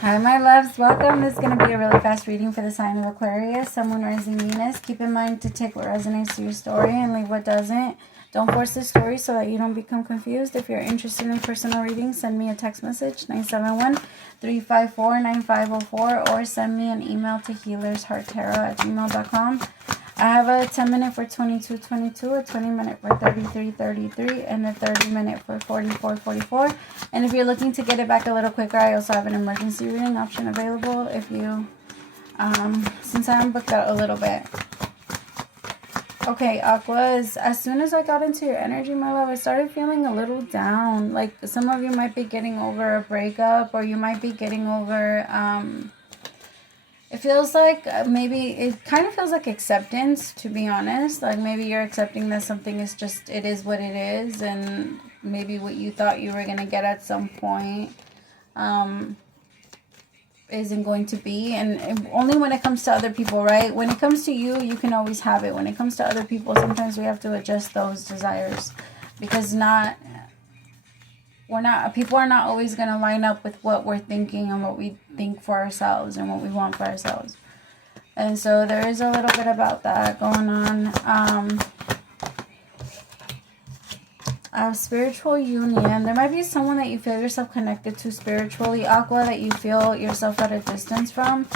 Hi, my loves. Welcome. This is going to be a really fast reading for the sign of Aquarius, Sun, Rising, Venus. Keep in mind to take what resonates to your story and leave what doesn't. Don't force the story so that you don't become confused. If you're interested in personal reading, send me a text message, 971-354-9504, or send me an email to HealersHeartTarot@gmail.com. I have a 10-minute for 2222, a 20-minute for 3333, and a 30-minute for 4444. And if you're looking to get it back a little quicker, I also have an emergency reading option available if you, since I am booked out a little bit. Okay, Aquas, as soon as I got into your energy, my love, I started feeling a little down. Like some of you might be getting over a breakup, or you might be getting over, it feels like maybe it kind of feels like acceptance, to be honest. Like maybe you're accepting that something is just, it is what it is, and maybe what you thought you were going to get at some point isn't going to be. And only when it comes to other people, right? When it comes to you, you can always have it. When it comes to other people, sometimes we have to adjust those desires, because people are not always going to line up with what we're thinking and what we think for ourselves and what we want for ourselves. And so there is a little bit about that going on. Spiritual union. There might be someone that you feel yourself connected to spiritually, Aqua, that you feel yourself at a distance from.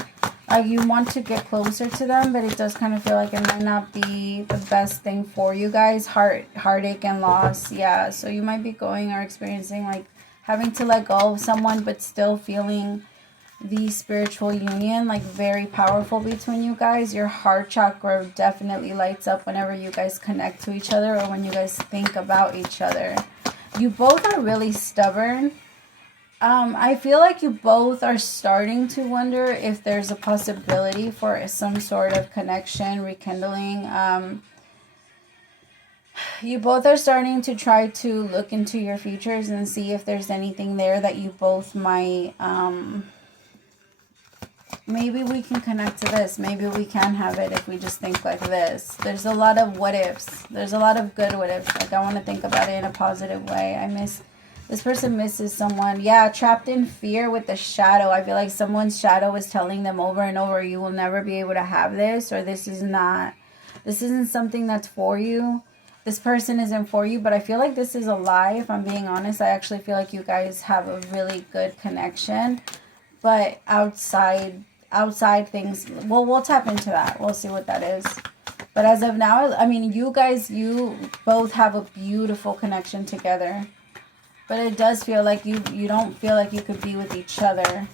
You want to get closer to them, but it does kind of feel like it might not be the best thing for you guys. Heartache and loss. Yeah, so you might be going or experiencing like having to let go of someone, but still feeling the spiritual union like very powerful between you guys. Your heart chakra definitely lights up whenever you guys connect to each other, or when you guys think about each other. You both are really stubborn. I feel like you both are starting to wonder if there's a possibility for some sort of connection, rekindling. You both are starting to try to look into your futures and see if there's anything there that you both might, maybe we can connect to this. Maybe we can have it if we just think like this. There's a lot of what ifs. There's a lot of good what ifs. Like, I want to think about it in a positive way. This person misses someone. Yeah, trapped in fear with the shadow. I feel like someone's shadow is telling them over and over, you will never be able to have this, or this isn't something that's for you. This person isn't for you, but I feel like this is a lie. If I'm being honest, I actually feel like you guys have a really good connection, but outside things, well, we'll tap into that. We'll see what that is. But as of now, I mean, you both have a beautiful connection together. But it does feel like you don't feel like you could be with each other.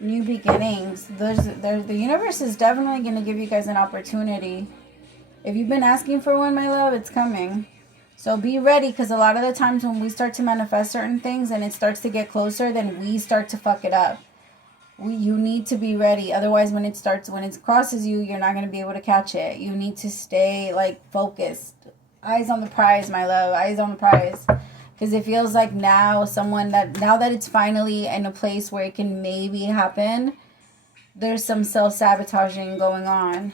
New beginnings. The universe is definitely going to give you guys an opportunity. If you've been asking for one, my love, it's coming. So be ready, because a lot of the times when we start to manifest certain things and it starts to get closer, then we start to fuck it up. You need to be ready. Otherwise, when it crosses you, you're not going to be able to catch it. You need to stay like focused. Eyes on the prize, my love. Eyes on the prize. Because it feels like now that it's finally in a place where it can maybe happen, there's some self-sabotaging going on.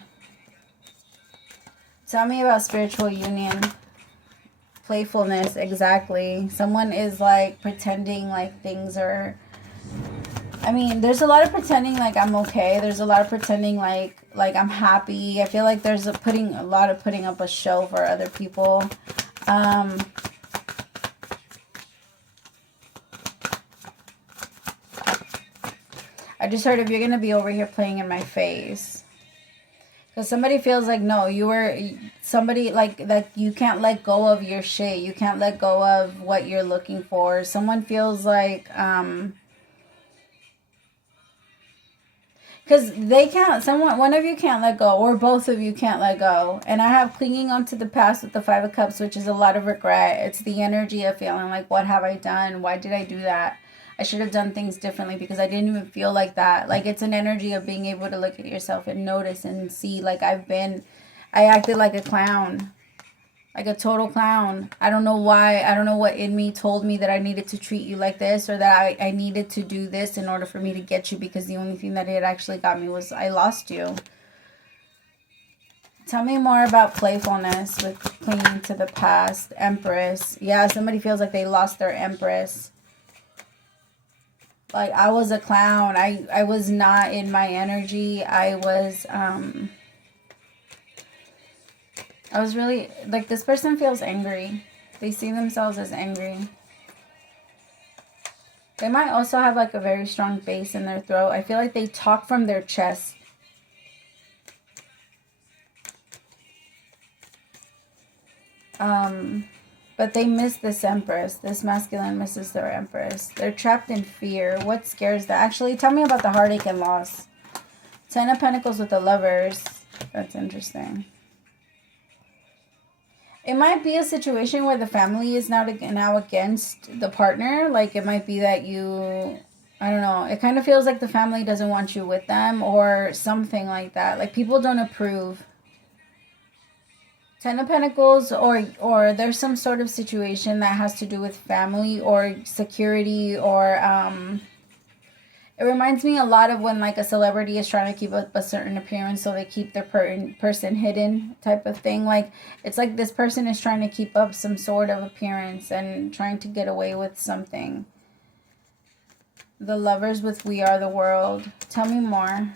Tell me about spiritual union. Playfulness, exactly. Someone is like pretending like things are... I mean, there's a lot of pretending like I'm okay. There's a lot of pretending like I'm happy. I feel like there's putting up a show for other people. I just heard if you're going to be over here playing in my face. Because somebody feels like, no, somebody like that you can't let go of your shit. You can't let go of what you're looking for. Someone feels like... because one of you can't let go, or both of you can't let go. And I have clinging onto the past with the 5 of Cups, which is a lot of regret. It's the energy of feeling like, what have I done? Why did I do that? I should have done things differently, because I didn't even feel like that. Like, it's an energy of being able to look at yourself and notice and see, like, I acted like a clown. Like a total clown. I don't know why. I don't know what in me told me that I needed to treat you like this, or that I needed to do this in order for me to get you, because the only thing that it actually got me was I lost you. Tell me more about playfulness with clinging to the past. Empress. Yeah, somebody feels like they lost their Empress. Like, I was a clown. I was not in my energy. I was really, like, this person feels angry. They see themselves as angry. They might also have, like, a very strong bass in their throat. I feel like they talk from their chest. But they miss this Empress. This masculine misses their Empress. They're trapped in fear. What scares them? Actually, tell me about the heartache and loss. 10 of Pentacles with the Lovers. That's interesting. It might be a situation where the family is now against the partner. Like, it might be that you, I don't know. It kind of feels like the family doesn't want you with them or something like that. Like, people don't approve. 10 of Pentacles, or there's some sort of situation that has to do with family or security, or it reminds me a lot of when, like, a celebrity is trying to keep up a certain appearance, so they keep their person hidden type of thing. Like, it's like this person is trying to keep up some sort of appearance and trying to get away with something. The Lovers with We Are the World. Tell me more.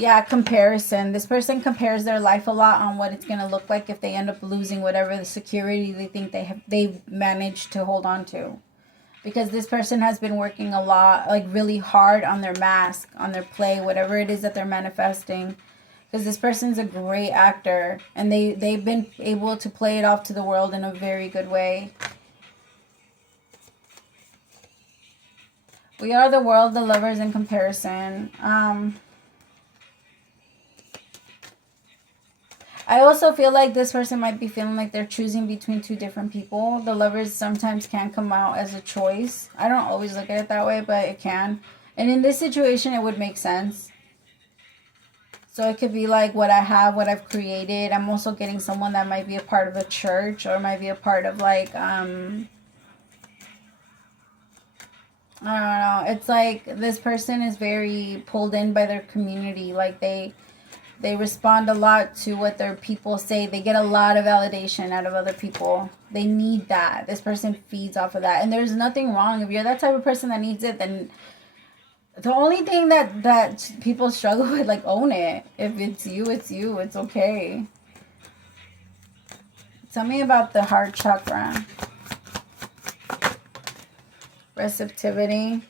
Yeah, comparison. This person compares their life a lot on what it's going to look like if they end up losing whatever the security they think they've managed to hold on to. Because this person has been working a lot, like really hard on their mask, on their play, whatever it is that they're manifesting. Because this person's a great actor, and they've been able to play it off to the world in a very good way. We Are the World, the Lovers in comparison. I also feel like this person might be feeling like they're choosing between two different people. The Lovers sometimes can come out as a choice. I don't always look at it that way, but it can. And in this situation, it would make sense. So it could be like what I have, what I've created. I'm also getting someone that might be a part of a church, or might be a part of, like, I don't know. It's like this person is very pulled in by their community. Like, they respond a lot to what their people say. They get a lot of validation out of other people. They need that. This person feeds off of that. And there's nothing wrong. If you're that type of person that needs it, then the only thing that people struggle with, like, own it. If it's you, it's you. It's okay. Tell me about the heart chakra. Receptivity.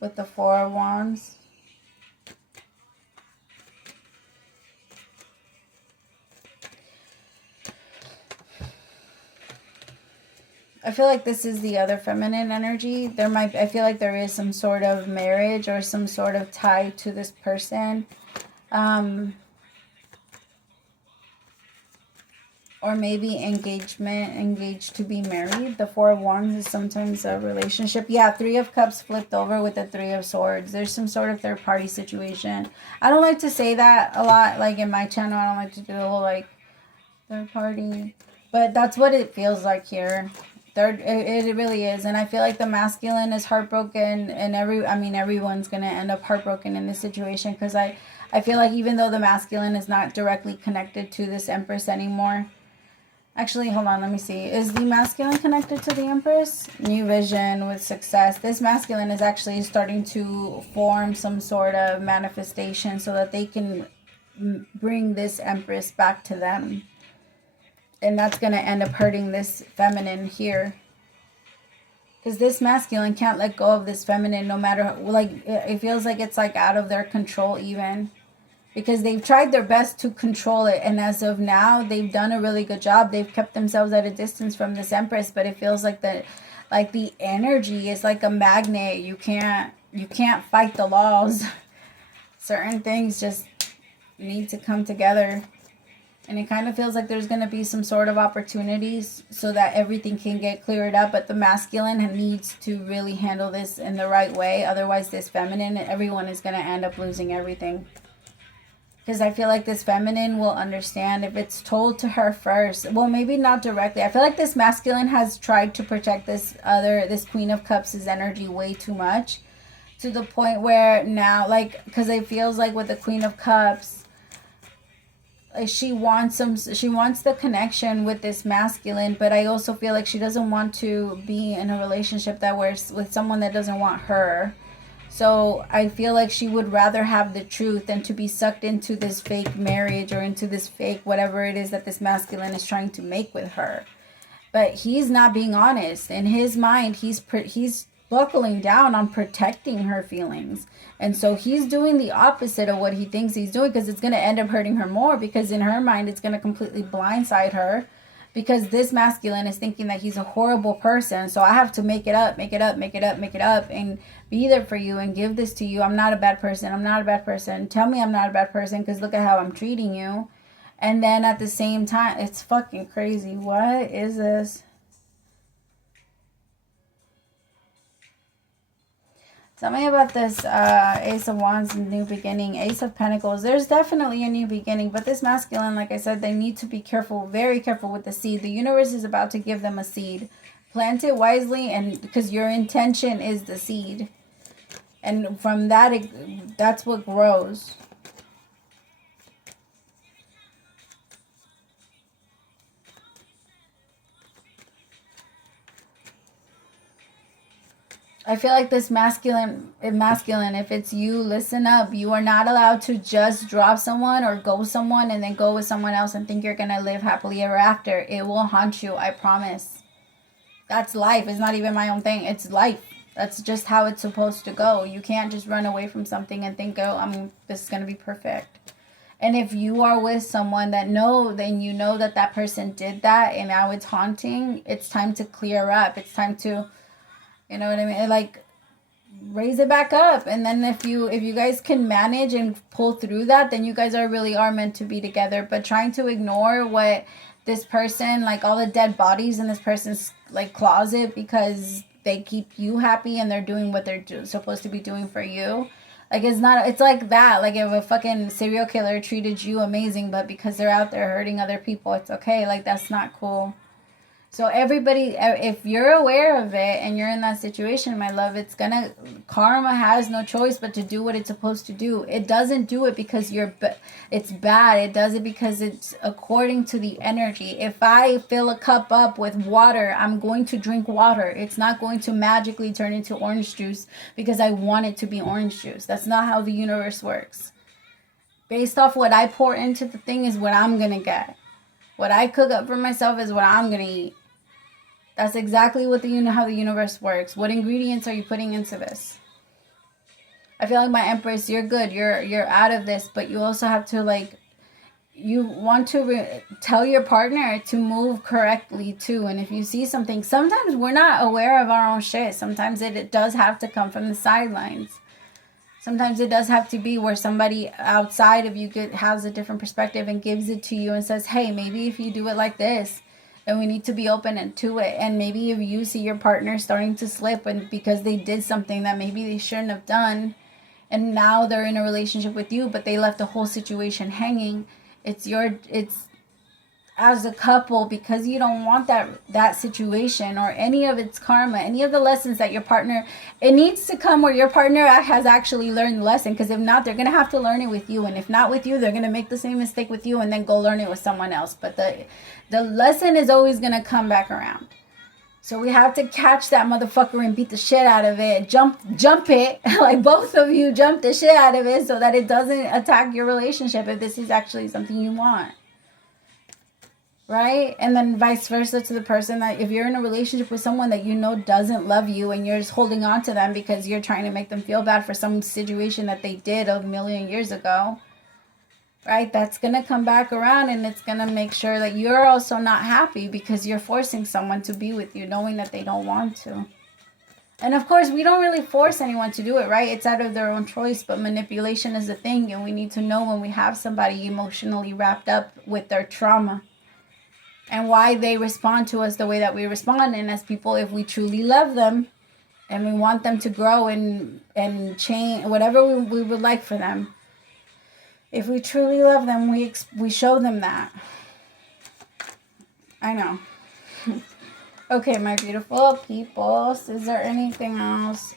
With the Four of Wands. I feel like this is the other feminine energy. I feel like there is some sort of marriage or some sort of tie to this person. Or maybe engaged to be married. The Four of Wands is sometimes a relationship. Yeah, Three of Cups flipped over with the Three of Swords. There's some sort of third party situation. I don't like to say that a lot. Like, in my channel, I don't like to do the whole, like, third party. But that's what it feels like here. It really is. And I feel like the masculine is heartbroken. And everyone's going to end up heartbroken in this situation. Because I feel like even though the masculine is not directly connected to this Empress anymore. Actually, hold on, let me see. Is the masculine connected to the Empress? New vision with success. This masculine is actually starting to form some sort of manifestation so that they can bring this Empress back to them. And that's going to end up hurting this feminine here. Because this masculine can't let go of this feminine no matter, like, it feels like it's, like, out of their control even. Because they've tried their best to control it. And as of now, they've done a really good job. They've kept themselves at a distance from this Empress. But it feels like the energy is like a magnet. You can't fight the laws. Certain things just need to come together. And it kind of feels like there's going to be some sort of opportunities so that everything can get cleared up. But the masculine needs to really handle this in the right way. Otherwise, this feminine, everyone is going to end up losing everything. Because I feel like this feminine will understand if it's told to her first. Well, maybe not directly. I feel like this masculine has tried to protect this Queen of Cups' energy way too much. to the point where now, like, because it feels like with the Queen of Cups, like she wants the connection with this masculine, but I also feel like she doesn't want to be in a relationship that with someone that doesn't want her. So I feel like she would rather have the truth than to be sucked into this fake marriage or into this fake whatever it is that this masculine is trying to make with her. But he's not being honest. In his mind, he's buckling down on protecting her feelings. And so he's doing the opposite of what he thinks he's doing, because it's going to end up hurting her more, because in her mind, it's going to completely blindside her, because this masculine is thinking that he's a horrible person. So I have to make it up, and be there for you and give this to you. I'm not a bad person. I'm not a bad person. Tell me I'm not a bad person, because look at how I'm treating you. And then at the same time, it's fucking crazy. What is this? Tell me about this Ace of Wands, new beginning. Ace of Pentacles. There's definitely a new beginning. But this masculine, like I said, they need to be careful, very careful with the seed. The universe is about to give them a seed. Plant it wisely, and because your intention is the seed. And from that, that's what grows. I feel like this masculine, if it's you, listen up. You are not allowed to just drop someone or go someone and then go with someone else and think you're going to live happily ever after. It will haunt you, I promise. That's life. It's not even my own thing. It's life. That's just how it's supposed to go. You can't just run away from something and think, oh, this is going to be perfect. And if you are with someone then you know that person did that and now it's haunting, it's time to clear up. It's time to, you know what I mean? Like, raise it back up. And then if you guys can manage and pull through that, then you guys really are meant to be together. But trying to ignore what this person, like all the dead bodies in this person's like closet, because they keep you happy and they're doing what they're supposed to be doing for you. Like, it's like that. Like, if a fucking serial killer treated you amazing, but because they're out there hurting other people, it's okay. Like, that's not cool. So everybody, if you're aware of it and you're in that situation, my love, karma has no choice but to do what it's supposed to do. It doesn't do it because it's bad. It does it because it's according to the energy. If I fill a cup up with water, I'm going to drink water. It's not going to magically turn into orange juice because I want it to be orange juice. That's not how the universe works. Based off what I pour into the thing is what I'm going to get. What I cook up for myself is what I'm going to eat. That's exactly what how the universe works. What ingredients are you putting into this? I feel like my Empress, you're good. You're out of this, but you also have to, like, you want to tell your partner to move correctly too. And if you see something, sometimes we're not aware of our own shit. Sometimes it does have to come from the sidelines. Sometimes it does have to be where somebody outside of you has a different perspective and gives it to you and says, hey, maybe if you do it like this, and we need to be open to it. And maybe if you see your partner starting to slip and because they did something that maybe they shouldn't have done, and now they're in a relationship with you, but they left the whole situation hanging, it's as a couple, because you don't want that situation or any of its karma, any of the lessons that your partner, it needs to come where your partner has actually learned the lesson. Because if not, they're going to have to learn it with you. And if not with you, they're going to make the same mistake with you and then go learn it with someone else. But the lesson is always going to come back around. So we have to catch that motherfucker and beat the shit out of it. Jump it. Like, both of you jump the shit out of it so that it doesn't attack your relationship if this is actually something you want. Right? And then vice versa to the person that, if you're in a relationship with someone that you know doesn't love you and you're just holding on to them because you're trying to make them feel bad for some situation that they did a million years ago, right? That's going to come back around, and it's going to make sure that you're also not happy because you're forcing someone to be with you knowing that they don't want to. And of course, we don't really force anyone to do it, right? It's out of their own choice, but manipulation is a thing, and we need to know when we have somebody emotionally wrapped up with their trauma and why they respond to us the way that we respond. And as people, if we truly love them and we want them to grow and change, whatever we would like for them, if we truly love them, we show them that. I know. Okay, my beautiful people. Is there anything else?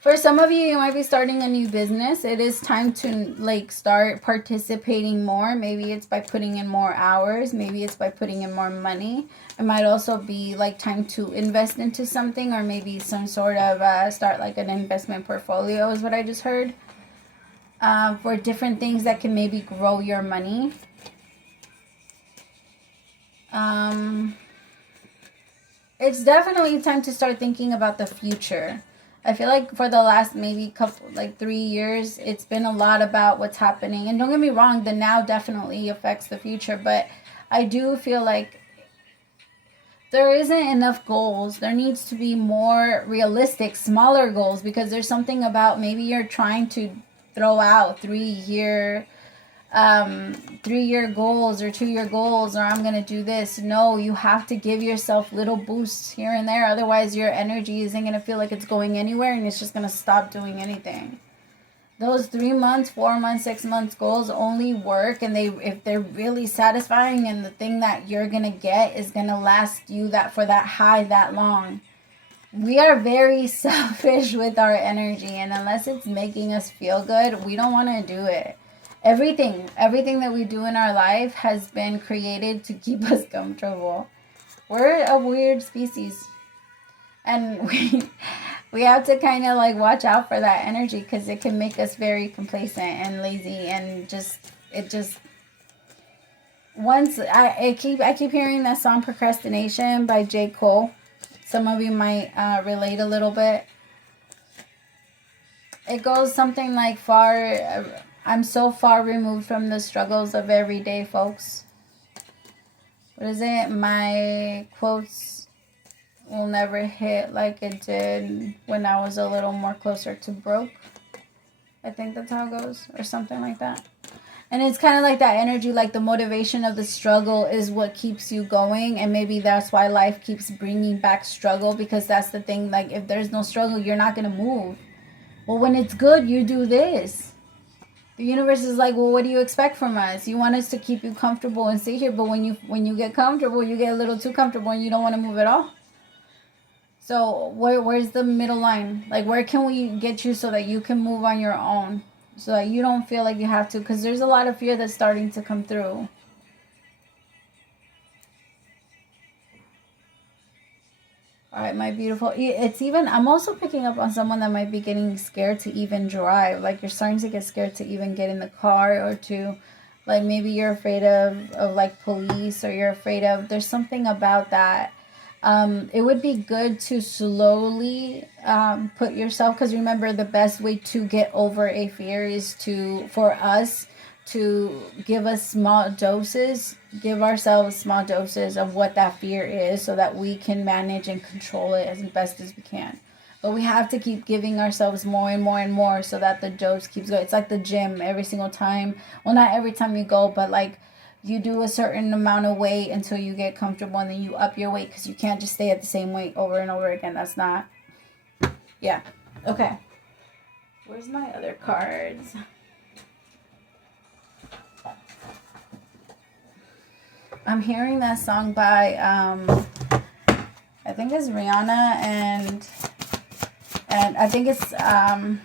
For some of you, you might be starting a new business. It is time to like start participating more. Maybe it's by putting in more hours. Maybe it's by putting in more money. It might also be like time to invest into something, or maybe some sort of start like an investment portfolio is what I just heard. For different things that can maybe grow your money. It's definitely time to start thinking about the future. I feel like for the last maybe 3 years, it's been a lot about what's happening. And don't get me wrong, the now definitely affects the future. But I do feel like there isn't enough goals. There needs to be more realistic, smaller goals. Because there's something about maybe you're trying to throw out 3-year goals or 2-year goals, or I'm gonna do this. No, you have to give yourself little boosts here and there. Otherwise your energy isn't gonna feel like it's going anywhere, and it's just gonna stop doing anything. Those 3 months, 4 months, 6 months goals only work, and if they're really satisfying, and the thing that you're gonna get is gonna last you for that high that long. We are very selfish with our energy, and unless it's making us feel good, we don't want to do it. Everything that we do in our life has been created to keep us comfortable. We're a weird species, and we have to kind of like watch out for that energy, because it can make us very complacent and lazy, and I keep hearing that song "Procrastination" by J. Cole. Some of you might relate a little bit. It goes something like I'm so far removed from the struggles of everyday folks. What is it? My quotes will never hit like it did when I was a little more closer to broke. I think that's how it goes, or something like that. And it's kind of like that energy, like the motivation of the struggle is what keeps you going. And maybe that's why life keeps bringing back struggle, because that's the thing. Like, if there's no struggle, you're not going to move. Well, when it's good, you do this. The universe is like, well, what do you expect from us? You want us to keep you comfortable and sit here. But when you get comfortable, you get a little too comfortable and you don't want to move at all. So where's the middle line? Like, where can we get you so that you can move on your own? So that you don't feel like you have to, because there's a lot of fear that's starting to come through. All right, my beautiful. I'm also picking up on someone that might be getting scared to even drive. Like, you're starting to get scared to even get in the car, or to, like, maybe you're afraid of like police, or you're afraid of, there's something about that. It would be good to slowly put yourself, because remember, the best way to get over a fear is for us to give ourselves small doses of what that fear is, so that we can manage and control it as best as we can. But we have to keep giving ourselves more and more and more, so that the dose keeps going. It's like the gym. Every single time, well, not every time you go, but like, you do a certain amount of weight until you get comfortable, and then you up your weight, because you can't just stay at the same weight over and over again. That's not... Yeah. Okay. Where's my other cards? I'm hearing that song by, I think it's Rihanna, and I think it's, no,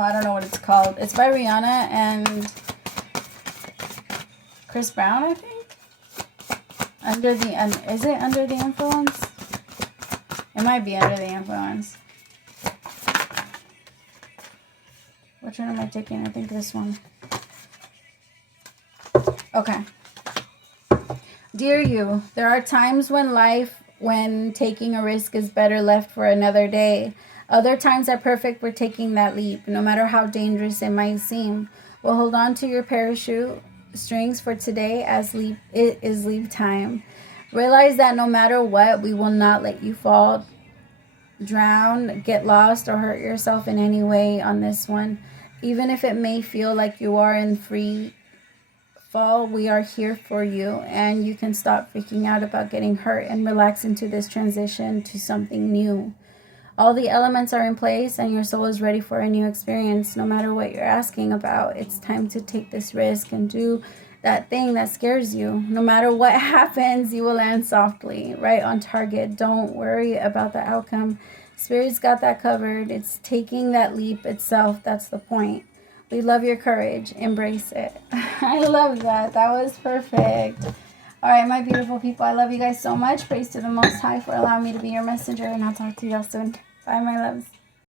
I don't know what it's called. It's by Rihanna and Chris Brown, I think. Is it Under the Influence? It might be Under the Influence. Which one am I taking? I think this one. Okay. Dear you, there are times when taking a risk is better left for another day. Other times are perfect for taking that leap, no matter how dangerous it might seem. Well, hold on to your parachute strings for today, as it is leave time. Realize that no matter what, we will not let you fall, drown, get lost, or hurt yourself in any way on this one. Even if it may feel like you are in free fall, we are here for you, and you can stop freaking out about getting hurt and relax into this transition to something new. All the elements are in place, and your soul is ready for a new experience. No matter what you're asking about, it's time to take this risk and do that thing that scares you. No matter what happens, you will land softly, right on target. Don't worry about the outcome. Spirit's got that covered. It's taking that leap itself. That's the point. We love your courage. Embrace it. I love that. That was perfect. All right, my beautiful people. I love you guys so much. Praise to the Most High for allowing me to be your messenger. And I'll talk to you all soon. Bye, my loves.